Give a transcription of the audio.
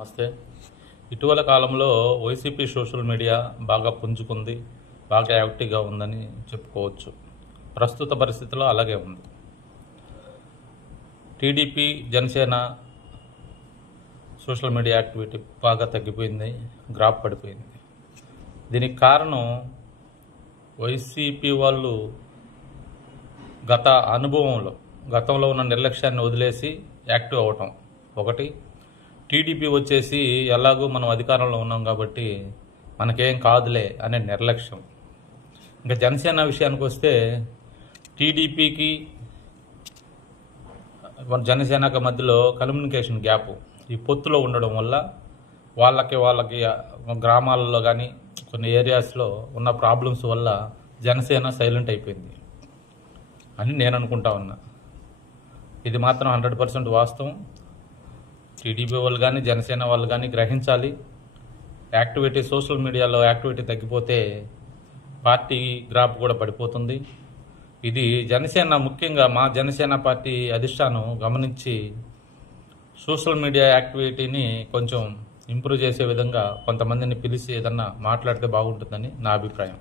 నమస్తే. ఇటీవల కాలంలో వైసీపీ సోషల్ మీడియా బాగా పుంజుకుంది, బాగా యాక్టివ్గా ఉందని చెప్పుకోవచ్చు. ప్రస్తుత పరిస్థితిలో అలాగే ఉంది. TDP, Janasena social media activity బాగా తగ్గిపోయింది, గ్రాఫ్ పడిపోయింది. దీనికి కారణం వైసీపీ వాళ్ళు గతంలో ఉన్న నిర్లక్ష్యాన్ని వదిలేసి యాక్టివ్ అవ్వటం ఒకటి. టీడీపీ వచ్చేసి ఎలాగూ మనం అధికారంలో ఉన్నాం కాబట్టి మనకేం కాదులే అనే నిర్లక్ష్యం. ఇంకా జనసేన విషయానికి వస్తే టీడీపీకి జనసేనకు మధ్యలో కమ్యూనికేషన్ గ్యాప్ ఈ పొత్తులో ఉండడం వల్ల వాళ్ళకి గ్రామాలలో కానీ కొన్ని ఏరియాస్లో ఉన్న ప్రాబ్లమ్స్ వల్ల జనసేన సైలెంట్ అయిపోయింది అని నేను అనుకుంటా ఉన్నా. ఇది మాత్రం 100% వాస్తవం. టీడీపీ వాళ్ళు కానీ జనసేన వాళ్ళు కానీ గ్రహించాలి. సోషల్ మీడియాలో యాక్టివిటీ తగ్గిపోతే పార్టీ గ్రాఫ్ కూడా పడిపోతుంది. ఇది ముఖ్యంగా మా జనసేన పార్టీ అధిష్టానం గమనించి సోషల్ మీడియా యాక్టివిటీని కొంచెం ఇంప్రూవ్ చేసే విధంగా కొంతమందిని పిలిచి ఏదన్నా మాట్లాడితే బాగుంటుందని నా అభిప్రాయం.